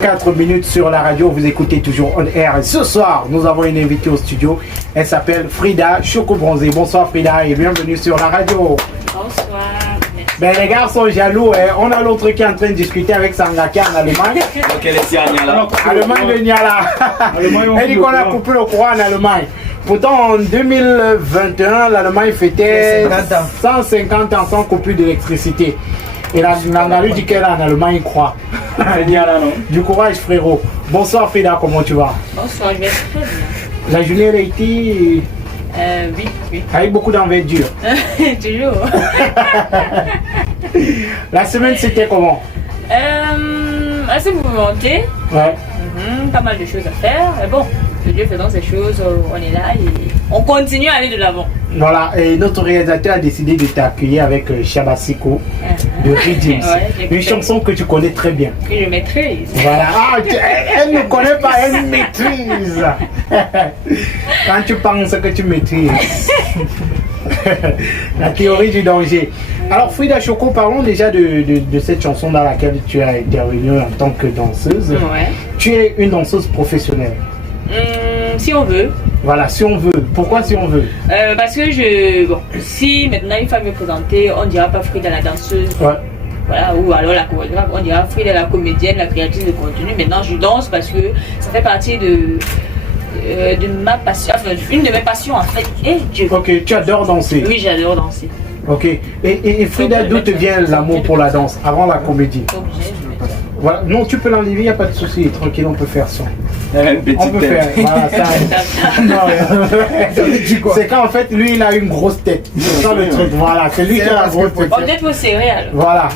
4 minutes sur la radio, vous écoutez toujours On Air. Et ce soir, nous avons une invitée au studio. Elle s'appelle Frida Choko-Bronzé. Bonsoir Frida et bienvenue sur la radio. Bonsoir. Ben, les gars sont jaloux. Hein. On a l'autre qui est en train de discuter avec Sangaka en Allemagne. Allemagne de Niala. Elle dit qu'on a coupé le courant en Allemagne. Pourtant, en 2021, l'Allemagne fêtait 150 ans sans coupure d'électricité. Et la Nangalu dit qu'elle est en Allemagne, croit. Du courage, frérot. Bonsoir, Frida, comment tu vas? Bonsoir, je vais très bien. La journée, elle a été. Oui. Avec beaucoup d'envergure. Toujours. La semaine, c'était comment? Assez mouvementé. Ouais. Pas mal de choses à faire. Mais bon, Dieu faisant ces choses, on est là et on continue à aller de l'avant. Voilà, et notre réalisateur a décidé de t'accueillir avec Shabasiko de Redeems. Une chanson que tu connais très bien. Que je maîtrise. Voilà, elle ne connaît pas, elle maîtrise. Quand tu penses que tu maîtrises. La théorie du danger. Alors Frida Choko, parlons déjà de cette chanson dans laquelle tu as intervenu en tant que danseuse. Ouais. Tu es une danseuse professionnelle. Si on veut. Voilà, si on veut. Pourquoi si on veut? Parce que si maintenant une femme me présenter, on dira pas Frida la danseuse. Ouais. Voilà, ou alors la chorégraphe, on dira Frida la comédienne, la créatrice de contenu. Maintenant je danse parce que ça fait partie de ma passion, enfin une de mes passions en fait. Ok, tu adores danser. Oui, j'adore danser. Ok, et Frida, d'où te vient l'amour pour la danse avant la comédie? Voilà. Non, tu peux l'enlever, il n'y a pas de souci, tranquille, on peut faire ça. On peut faire, voilà, ça. C'est quand en fait, lui, il a une grosse tête. C'est ça le truc, voilà, c'est lui qui a la grosse tête. Peut-être faut serrer alors. Voilà,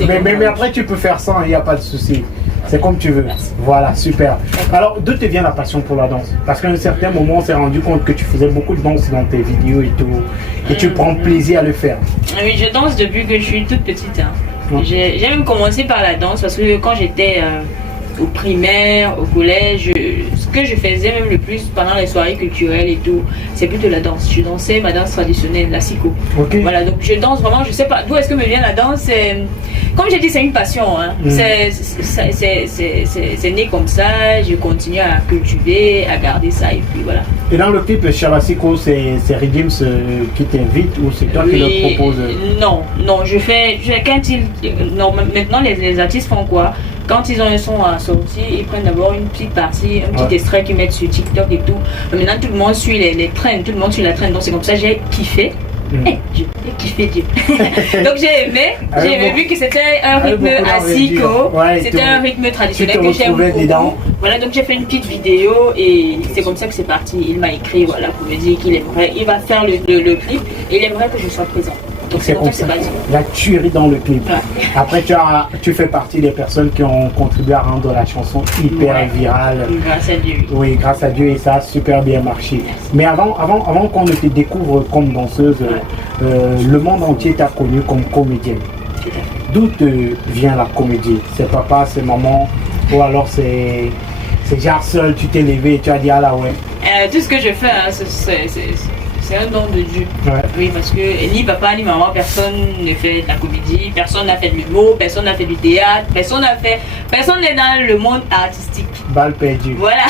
mais après, tu peux faire ça, il n'y a pas de souci. C'est comme tu veux. Merci. Voilà, super. Alors, d'où te vient la passion pour la danse? Parce qu'à un certain moment, on s'est rendu compte que tu faisais beaucoup de danse dans tes vidéos et tout. Et tu prends plaisir à le faire. Oui, je danse depuis que je suis toute petite. Hein. J'ai même commencé par la danse parce que quand j'étais au primaire, au collège, ce que je faisais même le plus pendant les soirées culturelles et tout, c'est plutôt la danse. Je dansais ma danse traditionnelle, la siko. Okay. Voilà, donc je danse vraiment, je sais pas d'où est-ce que me vient la danse. Comme j'ai dit, c'est une passion. Hein. C'est né comme ça, je continue à cultiver, à garder ça et puis voilà. Et dans le clip Shabasiko, c'est Redeems qui t'invite ou c'est toi qui le propose? Non, maintenant les artistes font quoi? Quand ils ont un son à sortir, ils prennent d'abord une petite partie, un petit extrait qu'ils mettent sur TikTok et tout. Maintenant tout le monde suit les trends, tout le monde suit la trend, donc c'est comme ça j'ai kiffé. J'ai kiffé Dieu. Donc j'ai aimé vu que c'était un rythme asiko, c'était un rythme traditionnel que j'aime beaucoup. Voilà, donc j'ai fait une petite vidéo et c'est comme ça que c'est parti. Il m'a écrit voilà pour me dire qu'il aimerait, il va faire le clip et il aimerait que je sois présente. Donc c'est comme ça. La tuerie dans le clip. Ouais. Après tu fais partie des personnes qui ont contribué à rendre la chanson hyper virale. Grâce à Dieu. Oui, grâce à Dieu et ça a super bien marché. Mais avant qu'on ne te découvre comme danseuse, le monde entier t'a connue comme comédienne. D'où te vient la comédie? C'est papa, c'est maman ou alors c'est genre seul, tu t'es levé et tu as dit ah là ouais. Tout ce que je fais, hein, c'est un don de Dieu. Ouais. Oui, parce que ni papa ni maman, personne ne fait de la comédie, personne n'a fait de l'humour, personne n'a fait du théâtre, personne n'est dans le monde artistique. Balle perdue. Voilà.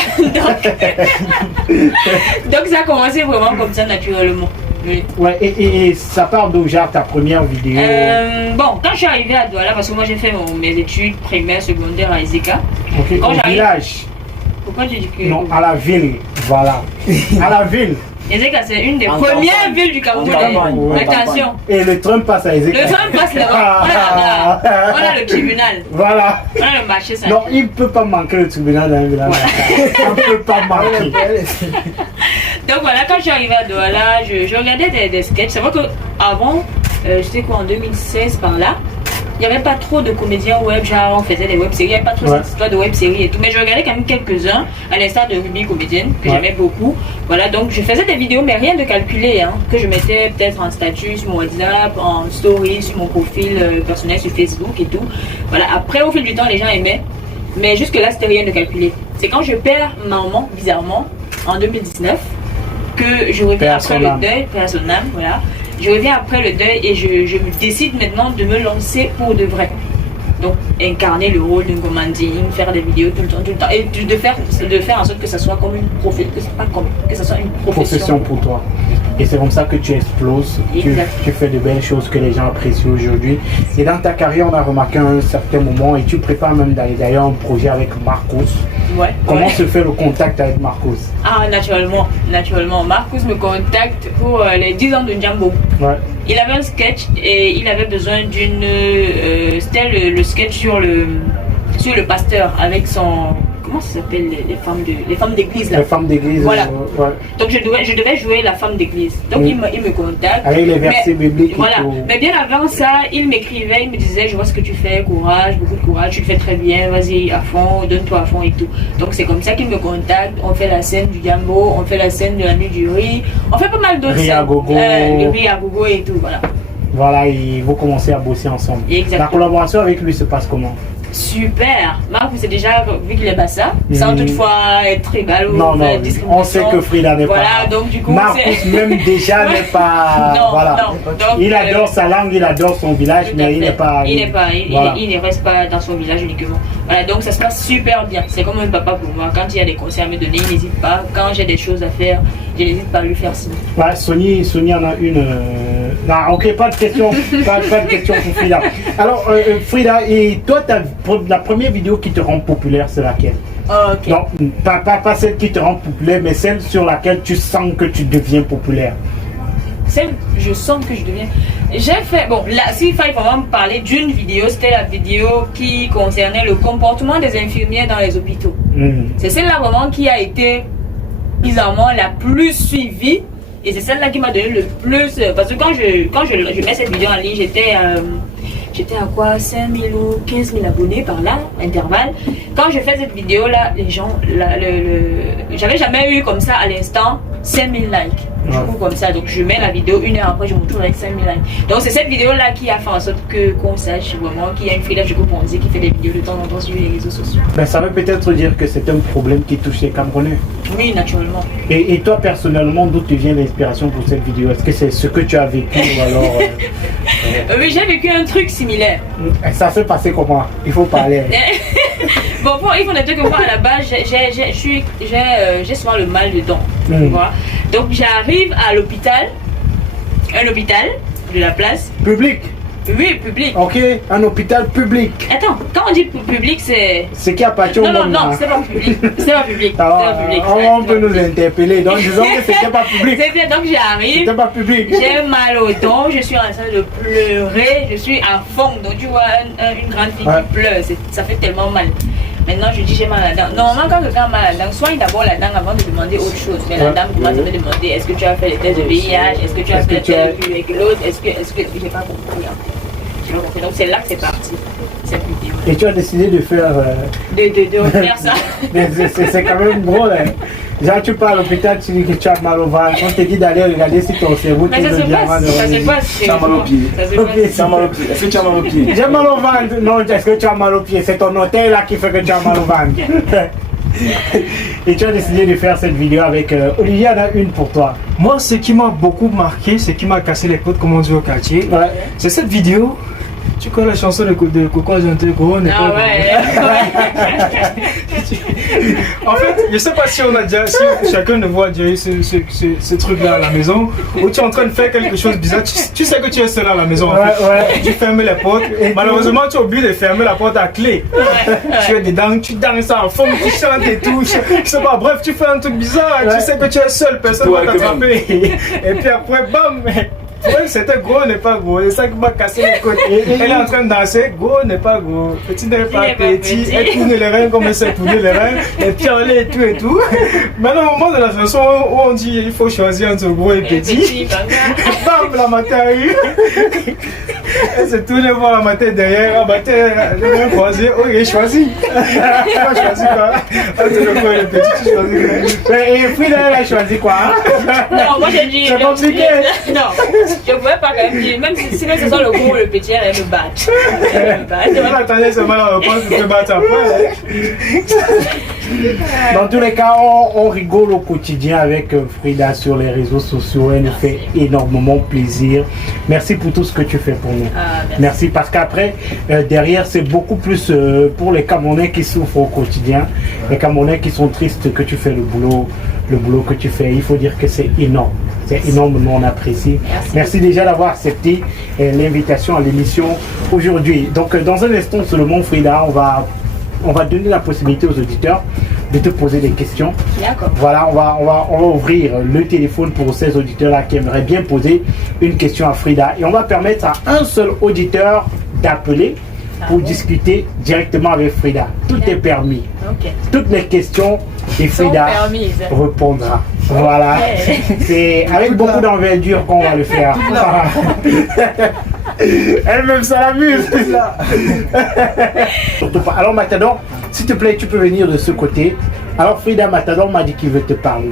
Donc ça a commencé vraiment comme ça naturellement. Oui. Ouais, et ça part d'où, genre ta première vidéo? Bon, quand je suis arrivée à Douala, parce que moi j'ai fait mes études primaires, secondaires à Ezeka. Ok, quand au village. Pourquoi tu dis que... Non, à la ville, voilà. À la ville. Ezeka, c'est une des premières villes du Cameroun. Attention. Et le train passe à Ezeka. Le train passe là-bas. On a le tribunal. Voilà. On a le marché. Ça non, il ne peut pas manquer le tribunal dans un village. Ça ne peut pas manquer. Donc voilà, quand je suis arrivée à Douala, je regardais des sketchs. C'est vrai qu'avant, j'étais quoi en 2016 par là. Il n'y avait pas trop de comédiens web, genre on faisait des web-séries, il n'y avait pas trop cette histoire de web-séries et tout, mais je regardais quand même quelques-uns, à l'instar de Ruby Comédienne, que j'aimais beaucoup. Voilà, donc je faisais des vidéos, mais rien de calculé, hein, que je mettais peut-être en statut sur mon WhatsApp, en story, sur mon profil personnel sur Facebook et tout. Voilà, après au fil du temps, les gens aimaient, mais jusque-là, c'était rien de calculé. C'est quand je perds ma maman, bizarrement, en 2019, que je reviens après le deuil, personnel, voilà. Je reviens après le deuil et je me décide maintenant de me lancer pour de vrai. Donc incarner le rôle d'un commanding, faire des vidéos tout le temps, et de faire en sorte que ça soit comme une profession, que ça soit une profession pour toi. Et c'est comme ça que tu exploses, tu fais de belles choses que les gens apprécient aujourd'hui. Et dans ta carrière, on a remarqué à un certain moment, et tu prépares même d'ailleurs un projet avec Marcos. Ouais. Comment se fait le contact avec Marcos? Ah, naturellement. Marcos me contacte pour les 10 ans de Njambo. Ouais. Il avait un sketch et il avait besoin d'une... c'était le sketch sur le pasteur avec son... Comment ça s'appelle les femmes d'église là? Les femmes d'église. Voilà. Ouais. Donc je devais jouer la femme d'église. Donc il me contacte. Avec les versets bibliques. Voilà. Mais bien avant ça, il m'écrivait, il me disait, je vois ce que tu fais, courage, beaucoup de courage, tu le fais très bien, vas-y à fond, donne-toi à fond et tout. Donc c'est comme ça qu'il me contacte. On fait la scène du Jambo, on fait la scène de la nuit du riz, on fait pas mal d'autres scènes. Le riz à gogo et tout, voilà. Voilà, et vous commencez à bosser ensemble. Exactement. La collaboration avec lui se passe comment? Super. Marcos, c'est déjà vu qu'il est bassa, sans toutefois être très ballot. Non, on sait que Frida n'est pas. Voilà, donc du coup. Marcos même déjà n'est pas. Non, voilà. non. Donc, il adore sa langue, il adore son village, mais il n'est pas. Il ne reste pas dans son village uniquement. Voilà, donc ça se passe super bien. C'est comme un papa pour moi. Quand il y a des conseils à me donner, il n'hésite pas. Quand j'ai des choses à faire, je n'hésite pas à lui faire signe. Ouais, Sony en a une. Non, ok, pas de question. pas de question pour Frida. Alors, Frida, et toi, la première vidéo qui te rend populaire, c'est laquelle? Ok. Non, pas celle qui te rend populaire, mais celle sur laquelle tu sens que tu deviens populaire. Celle, je sens que je deviens. J'ai fait. Bon, là, s'il fallait vraiment me parler d'une vidéo, c'était la vidéo qui concernait le comportement des infirmières dans les hôpitaux. C'est celle-là vraiment qui a été, bizarrement, la plus suivie. Et c'est celle-là qui m'a donné le plus. Parce que quand je mets cette vidéo en ligne, j'étais à quoi, 5 000 ou 15 000 abonnés par là, intervalle. Quand je fais cette vidéo-là, les gens, j'avais jamais eu comme ça à l'instant 5 000 likes. Du coup, comme ça, donc je mets la vidéo, 1 heure après, je me retrouve avec 5 000 likes. Donc c'est cette vidéo-là qui a fait en sorte qu'on sache vraiment qu'il y a une Frida Djoko-Ponzé qui fait des vidéos de temps en temps sur les réseaux sociaux. Ben, ça veut peut-être dire que c'est un problème qui touche les Camerounais. Oui, naturellement. Et toi, personnellement, d'où te vient l'inspiration pour cette vidéo? Est-ce que c'est ce que tu as vécu ou alors... Oui, j'ai vécu un truc similaire. Ça s'est passé comment? Il faut parler. Bon, il faut noter que moi, à la base, j'ai souvent le mal de dents. Tu vois? Donc, j'arrive à l'hôpital, un hôpital de la place. Public? Oui, public. Ok, un hôpital public. Attends, quand on dit public, c'est... C'est qui appartient au monde? Non, c'est pas public. C'est pas public. On peut nous interpeller, donc disons que c'était pas public. Donc j'arrive. C'était pas public. J'ai mal au dos, je suis en train de pleurer, je suis à fond. Donc tu vois une grande fille qui pleure, ça fait tellement mal. Maintenant, je dis j'ai mal à la dent. Normalement, quand quelqu'un a mal à la dent, soigne d'abord la dent avant de demander autre chose. Mais la dame commence à me demander est-ce que tu as fait les tests de VIH, est-ce que tu as fait les tests avec l'autre, est-ce que j'ai pas compris. Donc c'est là que c'est parti, cette vidéo. Et tu as décidé de faire... De refaire ça. C'est quand même drôle. Hein. Genre tu pars à l'hôpital, tu dis que tu as mal au ventre, on te dit d'aller regarder si ton cerveau... Mais ça se passe. Tu as mal au pied. Tu as mal au pied. Est-ce que tu as mal au pied? J'ai mal au ventre. Non, est-ce que tu as mal au pied? C'est ton hôtel là qui fait que tu as mal au ventre. Et tu as décidé de faire cette vidéo avec Olivier, en a une pour toi. Moi, ce qui m'a beaucoup marqué, ce qui m'a cassé les côtes, comme on dit au quartier, c'est cette vidéo. Tu connais la chanson de Coco Agenté, Gros n'est pas En fait, je sais pas si on a déjà, si chacun de vous a déjà eu ce truc-là à la maison, où tu es en train de faire quelque chose de bizarre, tu sais que tu es seul à la maison. En fait. Tu fermes les portes, et malheureusement tu es obligé de fermer la porte à clé. Tu es dedans, tu danses à fond, tu chantes et tout, je sais pas, bref, tu fais un truc bizarre, tu sais que tu es seul, personne ne va t'attraper. Et puis après, bam! Oui, c'était gros n'est pas gros, c'est ça qui m'a cassé les côtes. Elle est en train de danser, gros n'est pas gros, petit n'est pas petit, elle tourne les reins comme elle sait tourner les reins, et puis elle et tout et tout. Maintenant, au moment de la chanson où on dit il faut choisir entre gros et petit, bam, la matin arrive. Elle se tourne voir la matin derrière, la matin, elle a croisé, oh, il choisi. Tu as choisi quoi? Entre le gros et le petit, tu choisis quoi? Et Frida, elle a choisi quoi? Non, moi j'ai dit. C'est compliqué. Non. Je ne pouvais pas quand même dire, même si ce soit le gros ou le petit, elle me battre. Je m'attendais seulement à la réponse, je te battre après. Dans tous les cas, on rigole au quotidien avec Frida sur les réseaux sociaux. Elle nous fait énormément plaisir. Merci pour tout ce que tu fais pour nous. Merci parce qu'après, derrière, c'est beaucoup plus pour les Camerounais qui souffrent au quotidien, les Camerounais qui sont tristes que tu fais le boulot que tu fais. Il faut dire que c'est énorme. C'est énorme, nous on apprécie. Merci déjà d'avoir accepté l'invitation à l'émission aujourd'hui. Donc dans un instant, sur le Mont Frida, on va donner la possibilité aux auditeurs de te poser des questions. D'accord. Voilà, on va ouvrir le téléphone pour ces auditeurs-là qui aimeraient bien poser une question à Frida. Et on va permettre à un seul auditeur d'appeler pour discuter directement avec Frida. Tout est permis. Okay. Toutes les questions et Frida répondra. Voilà. C'est avec beaucoup d'envergure qu'on va le faire. Elle-même, ça l'amuse. Alors Matador, s'il te plaît, tu peux venir de ce côté. Alors Frida, Matador m'a dit qu'il veut te parler.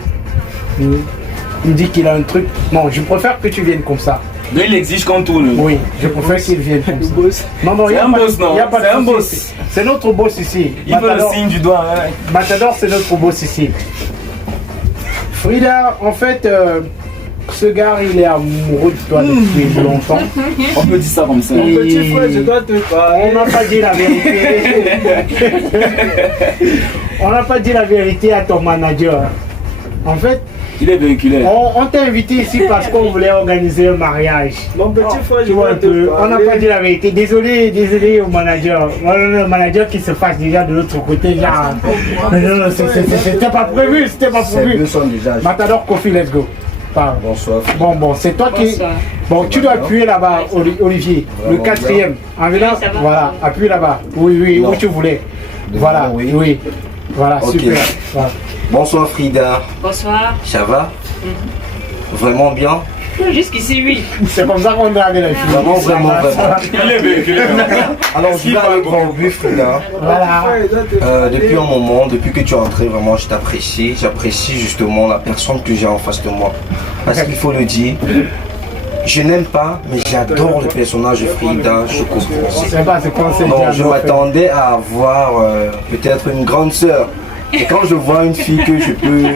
Il me dit qu'il a un truc. Non, je préfère que tu viennes comme ça. Mais il exige qu'on tourne. Oui, je préfère qu'il vienne comme ça. Non, il y a un boss, non. C'est un boss. C'est notre boss ici. Il veut le signe du doigt. Hein. Matador, c'est notre boss ici. Frida, en fait, ce gars, il est amoureux de toi depuis longtemps. On peut dire ça comme ça. Et Petit frère, je dois te parler. on n'a pas dit la vérité. On n'a pas dit la vérité à ton manager. En fait, il est véhiculaire. On t'a invité ici parce qu'on voulait organiser un mariage. Mon petit frère, je Tu vois dois un te peu, parler. on n'a pas dit la vérité. Désolé au manager. Le manager qui se fasse déjà de l'autre côté. Genre, non, c'était pas prévu. C'était pas prévu. Matador Kofi, let's go. Parle. Bonsoir. Bon, c'est toi qui. Bon, tu dois appuyer là-bas, Olivier. Le quatrième. En venant, voilà, appuie là-bas. Oui, où tu voulais. Voilà, oui. Voilà, Ok. super. Voilà. Bonsoir Frida. Bonsoir. Ça va? Vraiment bien? Jusqu'ici, oui. C'est comme ça qu'on drague les filles. Vraiment. Il est véhiculaire. Alors je vais avec grand but Frida. Voilà. Depuis un moment, depuis que tu es entré, vraiment je t'apprécie. J'apprécie justement la personne que j'ai en face de moi. Parce qu'il faut le dire, je n'aime pas, mais j'adore le personnage de Frida. Je comprends. Je sais pas, c'est quand c'est Non, déjà je fait. m'attendais à avoir peut-être une grande sœur. Et quand je vois une fille que je peux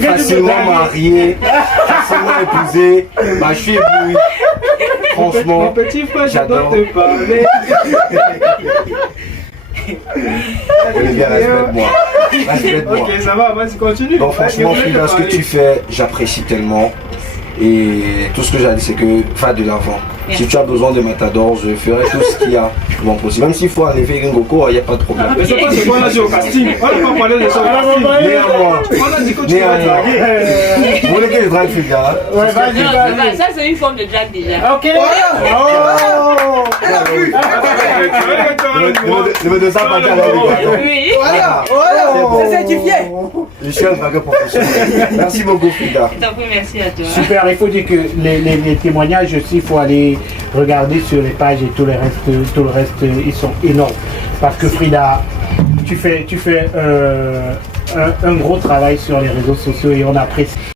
facilement marier, facilement épouser, bah je suis ébloui. Mon Franchement, petit frère, je dois j'adore. te parler. Olivier, respecte-moi. Respecte-moi. Ok, ça va, vas-y, continue. Donc franchement, Frida, ce que tu fais, j'apprécie tellement. Et tout ce que j'ai dit, c'est que va de l'avant. Si tu as besoin de Matador, je ferai tout ce qu'il y a bon possible. Même s'il faut enlever Ringoko, il n'y a pas de problème. Mais c'est pas ce qu'on a dit au casting. On n'a pas parlé de ça au casting. Néanmoins, On a dit que tu vas néanmoins. draguer. Vous voulez que je drague Frida? Ouais, Non, vas-y. ça, c'est une forme de drag déjà. Ok. Oh. Ne me donne pas partir avec lui. Oui. Voilà, c'est certifié. Je suis un dragueur professionnel. Merci beaucoup Frida. Je t'en prie, merci à toi. Super, il faut dire que les témoignages aussi, il faut aller regarder sur les pages et tout le reste, ils sont énormes. Parce que Frida, tu fais un gros travail sur les réseaux sociaux et on apprécie.